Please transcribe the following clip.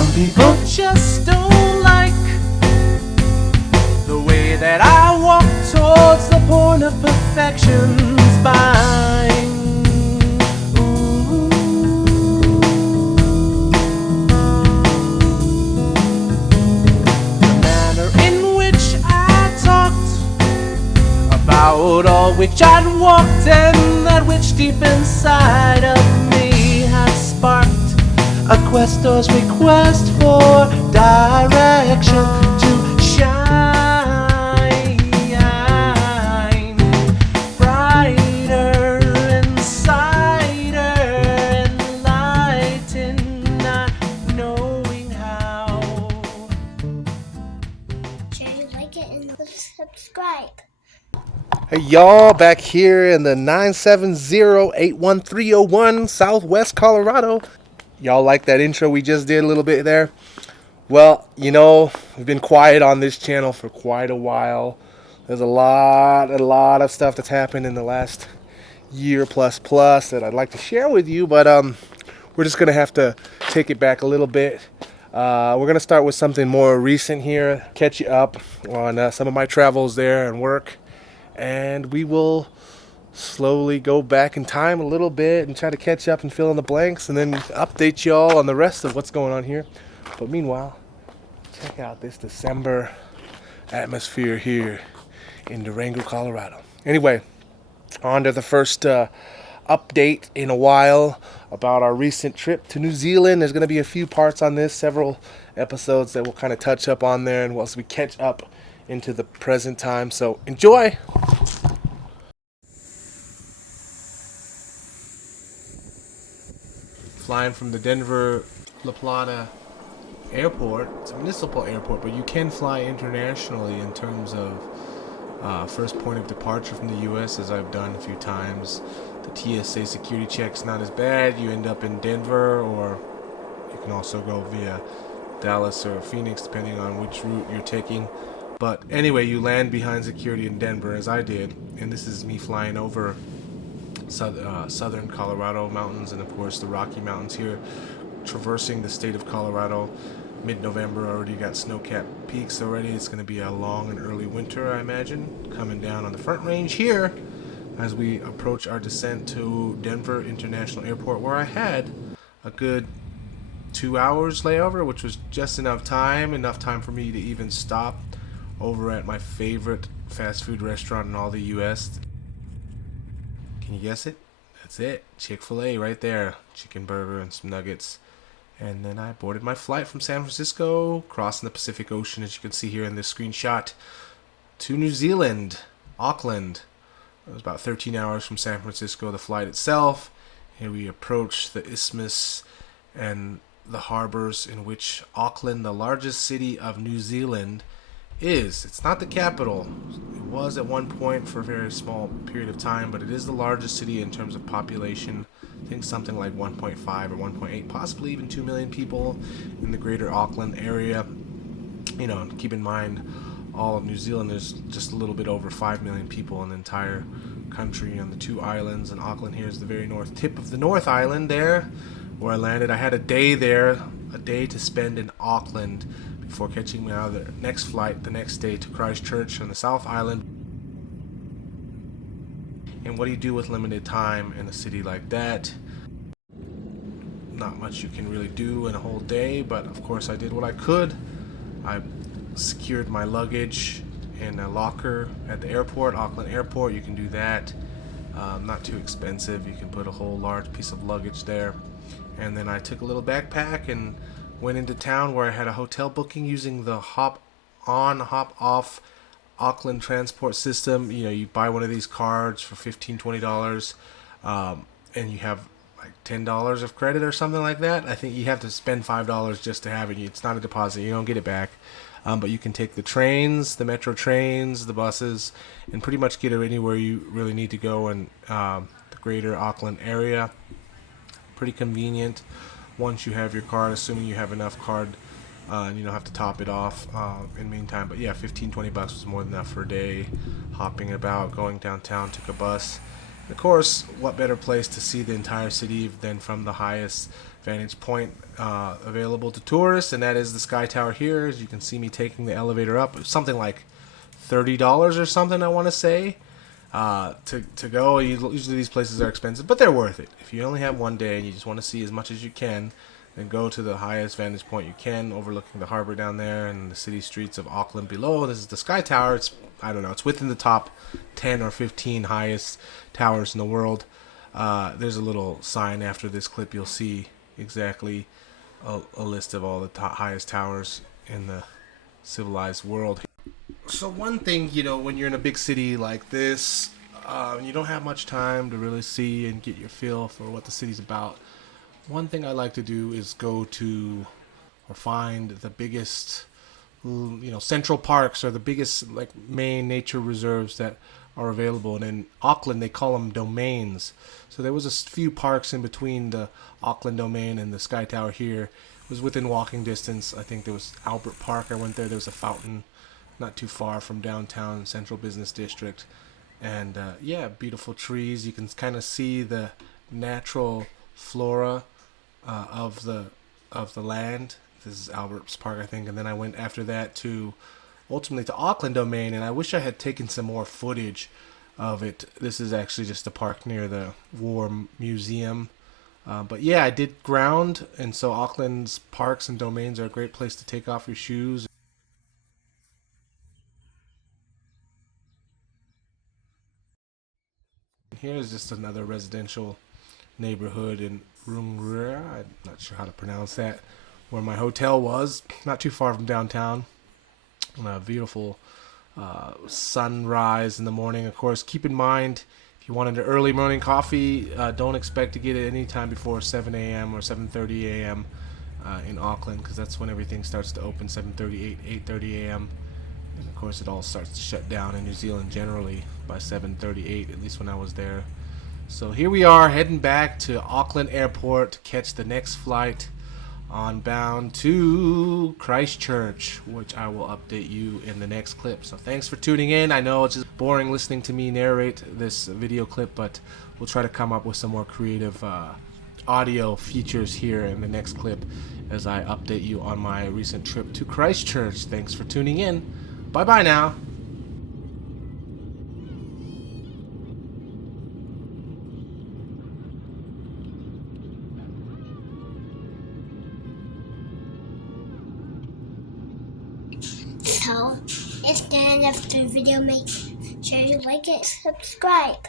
Some people just don't like the way that I walk towards the point of perfection's spine. The manner in which I talked about all which I'd walked, and that which deep inside of me had sparked a questor's request for direction to shine brighter inside her, enlightened, not knowing how. Share, like it, and subscribe. Hey y'all, back here in the 970-81301 Southwest Colorado. Y'all like that intro we just did a little bit there? Well, you know, we've been quiet on this channel for quite a while. There's a lot of stuff that's happened in the last year plus that I'd like to share with you, but we're just gonna have to take it back a little bit. We're gonna start with something more recent here, catch you up on some of my travels there and work, and we will slowly go back in time a little bit and try to catch up and fill in the blanks, and then update y'all on the rest of what's going on here. But meanwhile, check out this December atmosphere here in Durango, Colorado. Anyway, on to the first update in a while about our recent trip to New Zealand. There's going to be a few parts on this, several episodes that we'll kind of touch up on there, and once we catch up into the present time. So enjoy! Flying from the Denver La Plata Airport. It's a municipal airport, but you can fly internationally in terms of first point of departure from the U.S., as I've done a few times. The TSA security check's not as bad. You end up in Denver, or you can also go via Dallas or Phoenix, depending on which route you're taking. But anyway, you land behind security in Denver, as I did, and this is me flying over southern Colorado mountains, and of course the Rocky Mountains here, traversing the state of Colorado. Mid-November, already got snow-capped peaks already. It's going to be a long and early winter, I imagine, coming down on the front range here as we approach our descent to Denver International Airport, where I had a good 2 hours layover, which was just enough time for me to even stop over at my favorite fast food restaurant in all the U.S. Can you guess it? That's it. Chick-fil-A right there. Chicken burger and some nuggets. And then I boarded my flight from San Francisco, crossing the Pacific Ocean, as you can see here in this screenshot, to New Zealand, Auckland. It was about 13 hours from San Francisco, the flight itself. Here we approach the isthmus and the harbors in which Auckland, the largest city of New Zealand, is. It's not the capital. It was at one point for a very small period of time, but it is the largest city in terms of population. I think something like 1.5 or 1.8, possibly even 2 million people in the greater Auckland area. You know, keep in mind, all of New Zealand is just a little bit over 5 million people in the entire country on the two islands, and Auckland here is the very north tip of the North Island there, where I landed. I had a day there, a day to spend in Auckland, before catching my other next flight the next day to Christchurch on the South Island. And what do you do with limited time in a city like that? Not much you can really do in a whole day, but of course I did what I could. I secured my luggage in a locker at the airport, Auckland Airport. You can do that. Not too expensive. You can put a whole large piece of luggage there. And then I took a little backpack and went into town, where I had a hotel booking using the hop on, hop off Auckland transport system. You know, you buy one of these cards for $15, $20, and you have like $10 of credit or something like that. I think you have to spend $5 just to have it. It's not a deposit. You don't get it back. But you can take the trains, the metro trains, the buses, and pretty much get it anywhere you really need to go in the greater Auckland area. Pretty convenient once you have your card, assuming you have enough card and you don't have to top it off in the meantime. But yeah, $15-$20 was more than enough for a day, hopping about, going downtown, took a bus, Of course, what better place to see the entire city than from the highest vantage point available to tourists, and that is the Sky Tower here. As you can see me taking the elevator up. It's something like $30 or something, I want to say, to go. Usually these places are expensive, but they're worth it. If you only have one day and you just want to see as much as you can, then go to the highest vantage point you can, overlooking the harbor down there and the city streets of Auckland below. This is the Sky Tower. It's, I don't know, it's within the top 10 or 15 highest towers in the world. There's a little sign after this clip. You'll see exactly a list of all the highest towers in the civilized world. So one thing, you know, when you're in a big city like this, you don't have much time to really see and get your feel for what the city's about. One thing I like to do is go to or find the biggest, you know, central parks or the biggest like main nature reserves that are available. And in Auckland they call them domains. So there was a few parks in between the Auckland domain and the Sky Tower here. It was within walking distance. I think there was Albert Park. I went there. There was a fountain not too far from downtown Central Business District. And yeah, beautiful trees. You can kind of see the natural flora of the land. This is Albert's Park, I think. And then I went after that to ultimately to Auckland domain, and I wish I had taken some more footage of it. This is actually just a park near the War Museum. But yeah, I did ground, and so Auckland's parks and domains are a great place to take off your shoes. Here's just another residential neighborhood in Rungra, I'm not sure how to pronounce that, where my hotel was, not too far from downtown. A beautiful sunrise in the morning. Of course, keep in mind, if you wanted an early morning coffee, don't expect to get it any time before 7 a.m. or 7:30 a.m. In Auckland, because that's when everything starts to open, 7:30, 8:30 a.m. And of course, it all starts to shut down in New Zealand generally by 7:38, at least when I was there. So here we are heading back to Auckland Airport to catch the next flight on bound to Christchurch, which I will update you in the next clip. So thanks for tuning in. I know it's just boring listening to me narrate this video clip, but we'll try to come up with some more creative audio features here in the next clip as I update you on my recent trip to Christchurch. Thanks for tuning in. Bye bye now. So, it's the end of the video. Make sure you like it, subscribe.